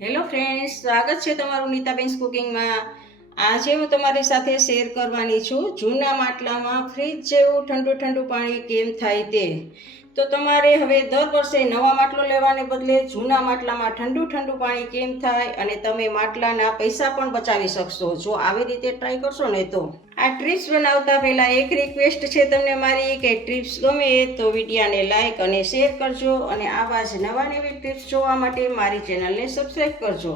Hello friends, સ્વાગત છે તમારું નીતાબેન્સ કુકિંગમાં. આજે હું તમારી સાથે શેર કરવાની છું જૂના માટલામાં ફ્રીજ જેવું ઠંડુ ઠંડુ પાણી કેમ થાય તે. તો તમારે હવે દર વર્ષે નવા માટલો લેવાને બદલે જૂના માટલામાં ઠંડુ ઠંડુ પાણી કેમ થાય અને તમે માટલાના પૈસા પણ બચાવી શકશો જો આવી રીતે ટ્રાય કરશો ને તો. આ ટ્રીપ્સ બનાવતા પહેલાં એક રિક્વેસ્ટ છે તમને મારી કે ટ્રીપ્સ ગમે તો વિડીયાને લાઇક અને શેર કરજો અને આવા જ નવા નવી ટ્રીપ્સ જોવા માટે મારી ચેનલને સબસ્ક્રાઈબ કરજો.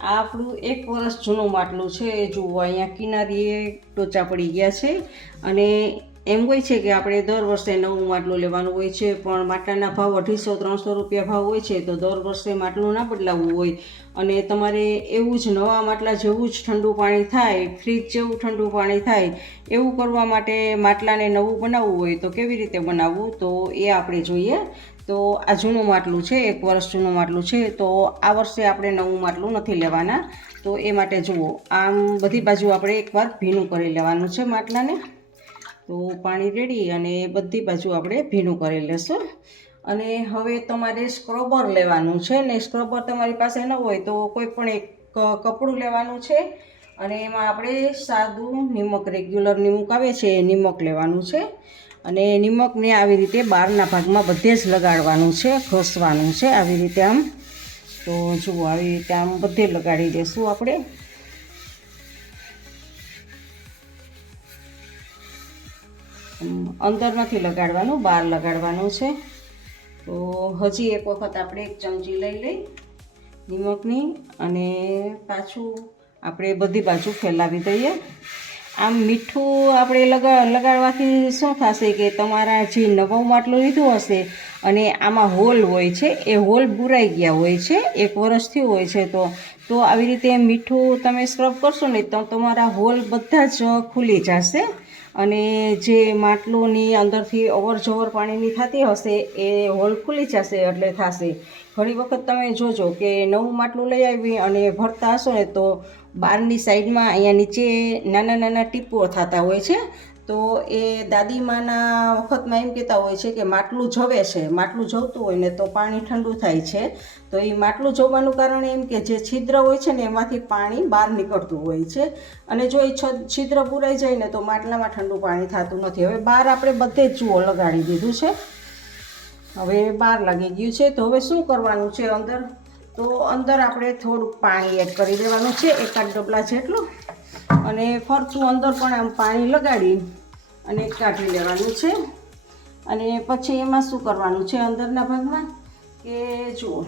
આ આપણું 1 વર્ષ જૂનું માટલું છે. જુઓ અહીંયા કિનારીએ ટોચા પડી ગયા છે અને એમ હોય છે કે આપણે દર વર્ષે નવું માટલું લેવાનું હોય છે, પણ માટલાના ભાવ 250-300 રૂપિયા ભાવ હોય છે, તો દર વર્ષે માટલું ના બદલાવવું હોય અને તમારે એવું જ નવા માટલા જેવું જ ઠંડુ પાણી થાય, ફ્રીજ જેવું ઠંડુ પાણી થાય એવું કરવા માટે માટલાને નવું બનાવવું હોય તો કેવી રીતે બનાવવું તો એ આપણે જોઈએ. તો આ જૂનું માટલું છે, 1 વર્ષ જૂનું માટલું છે, તો આ વર્ષે આપણે નવું માટલું નથી લેવાના. તો એ માટે જુઓ, આમ બધી બાજુ આપણે એકવાર ભીનું કરી લેવાનું છે માટલાને. તો પાણી રેડી અને બધી બાજુ આપણે ભીનું કરી લેશું. અને હવે તમારે સ્ક્રબર લેવાનું છે ને સ્ક્રબર તમારી પાસે ન હોય તો કોઈ પણ એક કપડું લેવાનું છે અને એમાં આપણે સાદું નિમક, રેગ્યુલર નિમક આવે છે એ નિમક લેવાનું છે અને નિમકને આવી રીતે બહારના ભાગમાં બધે જ લગાડવાનું છે, ઘસવાનું છે આવી રીતે આમ. તો જુઓ આવી રીતે આમ બધે લગાડી દઈશું આપણે. અંદર નથી લગાડવાનું, બહાર લગાડવાનું છે. તો હજી એક વખત આપણે 1 ચમચી લઈ નિમકની અને પાછું આપણે બધી બાજુ ફેલાવી દઈએ. આમ મીઠું આપણે લગાડવાથી શું થશે કે તમારા જે નવું માટલું લીધું હશે અને આમાં હોલ હોય છે એ હોલ બુરાઈ ગયા હોય છે, 1 વર્ષ થયું હોય છે, તો આવી રીતે મીઠું તમે સ્ક્રબ કરશો ને તો તમારા હોલ બધા જ ખુલી જશે અને જે માટલુંની અંદરથી અવર જવર પાણીની થતી હશે એ હોલ ખુલી જશે. એટલે થશે ઘણી વખત તમે જોજો કે નવું માટલું લઈ આવી અને ભરતા હશો ને તો બહારની સાઈડમાં અહીંયા નીચે નાના નાના ટીપો થતા હોય છે. તો એ દાદીમાના વખતમાં એમ કહેતા હોય છે કે માટલું જવે છે, માટલું જવતું હોય ને તો પાણી ઠંડુ થાય છે. તો એ માટલું જવાનું કારણ એમ કે જે છિદ્ર હોય છે ને એમાંથી પાણી બહાર નીકળતું હોય છે અને જો એ છિદ્ર પૂરાઈ જાય ને તો માટલામાં ઠંડુ પાણી થતું નથી. હવે બહાર આપણે બધે જ જુઓ લગાડી દીધું છે, હવે બહાર લાગી ગયું છે. તો હવે શું કરવાનું છે અંદર, તો અંદર આપણે થોડુંક પાણી એડ કરી દેવાનું છે, 1 ડબલા જેટલું, અને ફરતું અંદર પણ આમ પાણી લગાડી અને કાઢી લેવાનું છે. અને પછી એમાં શું કરવાનું છે અંદરના ભાગમાં કે જુઓ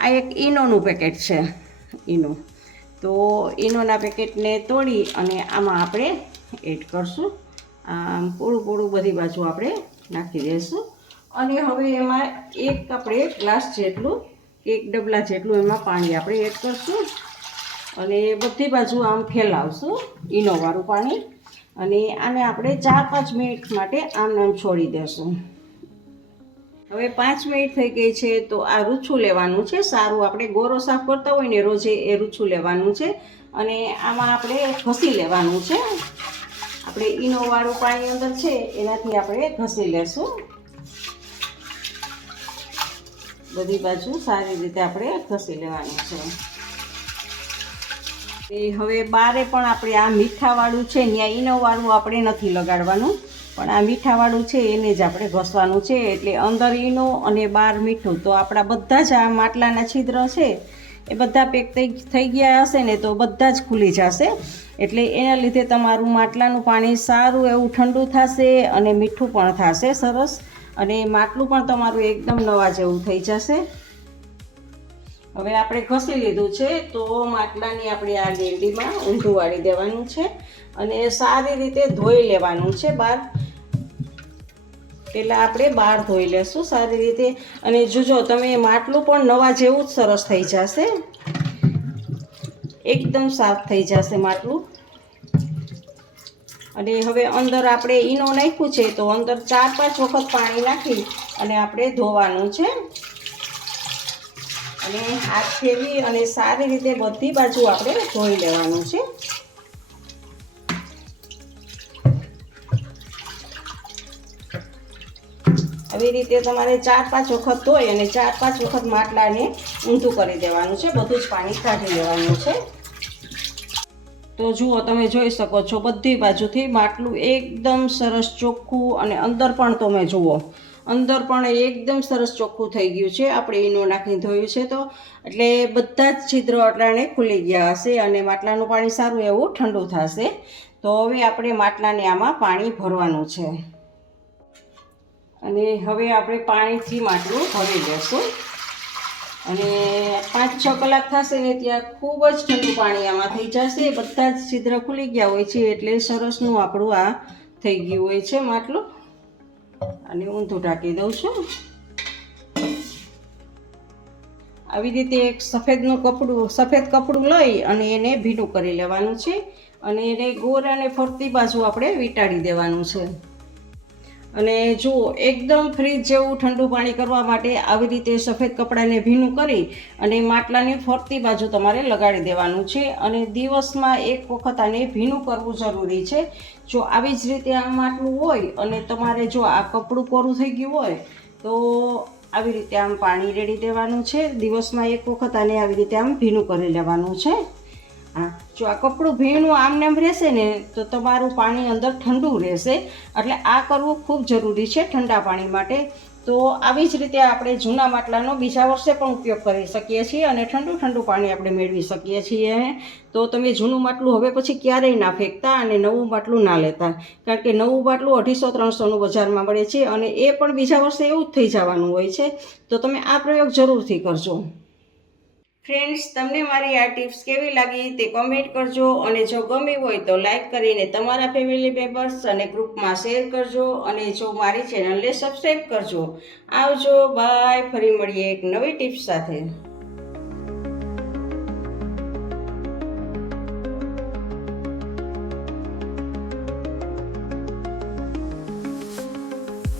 આ એક ઈનોનું પેકેટ છે, ઈનો. તો ઈનોના પેકેટને તોડી અને આમાં આપણે એડ કરશું. આમ પૂરું બધી બાજુ આપણે નાખી દઈશું અને હવે એમાં આપણે ગ્લાસ જેટલું, 1 ડબલા જેટલું એમાં પાણી આપણે એડ કરશું અને બધી બાજુ આમ ફેલાવશું ઈનોવાળું પાણી અને આને આપણે 4-5 મિનિટ માટે આમ છોડી દેશું. હવે 5 મિનિટ થઈ ગઈ છે તો આ રૂછું લેવાનું છે સારું, આપણે ગોરો સાફ કરતા હોય ને રોજે એ રૂછું લેવાનું છે અને આમાં આપણે ઘસી લેવાનું છે. આપણે ઈનોવાળું પાણી અંદર છે એનાથી આપણે ઘસી લેશું બધી બાજુ, સારી રીતે આપણે ઘસી લેવાનું છે. હવે બારે પણ આપણે આ મીઠાવાળું છે ત્યાં ઈનોવાળું આપણે નથી લગાડવાનું, પણ આ મીઠાવાળું છે એને જ આપણે ઘસવાનું છે. એટલે અંદર ઈનો અને બહાર મીઠું, તો આપણા બધા જ આ માટલાના છિદ્ર છે એ બધા પેક થઈ ગયા હશે ને તો બધા જ ખુલી જશે. એટલે એના લીધે તમારું માટલાનું પાણી સારું એવું ઠંડુ થશે અને મીઠું પણ થશે સરસ, અને માટલું પણ તમારું એકદમ નવા જેવું થઈ જશે. હવે આપણે ઘસી લીધું છે તો માટલાની આપણે આ ગેંડીમાં ઊંધું વાળી દેવાનું છે અને સારી રીતે ધોઈ લેવાનું છે. પહેલાં આપણે બહાર ધોઈ લેશું સારી રીતે. અને જોજો તમે માટલું પણ નવા જેવું જ સરસ થઈ જશે, એકદમ સાફ થઈ જશે માટલું. અને હવે અંદર આપણે ઈનો નાખ્યું છે તો અંદર 4-5 વખત પાણી નાખી અને આપણે ધોવાનું છે અને હાથ ફેરવી અને સારી રીતે બધી બાજુ આપણે ધોઈ લેવાનું છે. આવી રીતે તમારે 4-5 વખત ધોઈ અને 4-5 વખત માટલાને ઊંધું કરી દેવાનું છે, બધું જ પાણી કાઢી લેવાનું છે. તો જુઓ, તમે જોઈ શકો છો બધી બાજુથી માટલું એકદમ સરસ ચોખ્ખું, અને અંદર પણ તમે જુઓ, અંદર પણ એકદમ સરસ ચોખ્ખું થઈ ગયું છે. આપણે ઈનો નાખીને ધોયું છે તો એટલે બધા જ છિદ્રો અટાણે ખુલી ગયા હશે અને માટલાનું પાણી સારું એવું ઠંડુ થશે. તો હવે આપણે માટલાને આમાં પાણી ભરવાનું છે, અને હવે આપણે પાણીથી માટલું ભરી લેશું. અને 5-6 કલાક થશે ને ત્યાં ખૂબ જ ઠંડુ પાણી આમાં થઈ જશે. બધા જ છિદ્ર ખુલી ગયા હોય છે એટલે સરસનું આપણું આ થઈ ગયું હોય છે માટલું. અને ઊંધું ઢાંકી દઉં છું. આવી રીતે એક સફેદ કપડું લઈ અને એને ભીનું કરી લેવાનું છે, અને એને ગોળ અને ફરતી બાજુ આપણે વીંટાળી દેવાનું છે. અને જુઓ, એકદમ ફ્રીજ જેવું ઠંડુ પાણી કરવા માટે આવી રીતે સફેદ કપડાને ભીનું કરી અને માટલાની ફરતી બાજુ તમારે લગાડી દેવાનું છે. અને દિવસમાં એક વખત આને ભીનું કરવું જરૂરી છે. જો આવી જ રીતે આ માટલું હોય અને તમારે જો આ કપડું કોરું થઈ ગયું હોય તો આવી રીતે આમ પાણી રેડી દેવાનું છે. દિવસમાં એક વખત આને આવી રીતે આમ ભીનું કરી લેવાનું છે. હા, જો આ કપડું ભીનું આમને આમ રહેશે ને તો તમારું પાણી અંદર ઠંડુ રહેશે. એટલે આ કરવું ખૂબ જરૂરી છે ઠંડા પાણી માટે. તો આવી જ રીતે આપણે જૂના માટલાનો બીજા વર્ષે પણ ઉપયોગ કરી શકીએ છીએ અને ઠંડુ પાણી આપણે મેળવી શકીએ છીએ. તો તમે જૂનું માટલું હવે પછી ક્યારેય ના ફેંકતા અને નવું માટલું ના લેતા, કારણ કે નવું માટલું 250-300નું બજારમાં મળે છે અને એ પણ બીજા વર્ષે એવું જ થઈ જવાનું હોય છે. તો તમે આ પ્રયોગ જરૂરથી કરજો. ફ્રેન્ડ્સ, તમને મારી આ ટિપ્સ કેવી લાગી તે કોમેન્ટ કરજો, અને જો ગમી હોય તો લાઈક કરીને તમારા ફેમિલી મેમ્બર્સ અને ગ્રુપમાં શેર કરજો, અને જો મારી ચેનલને સબસ્ક્રાઈબ કરજો. આવજો, બાય. ફરી મળીએ એક નવી ટિપ્સ સાથે.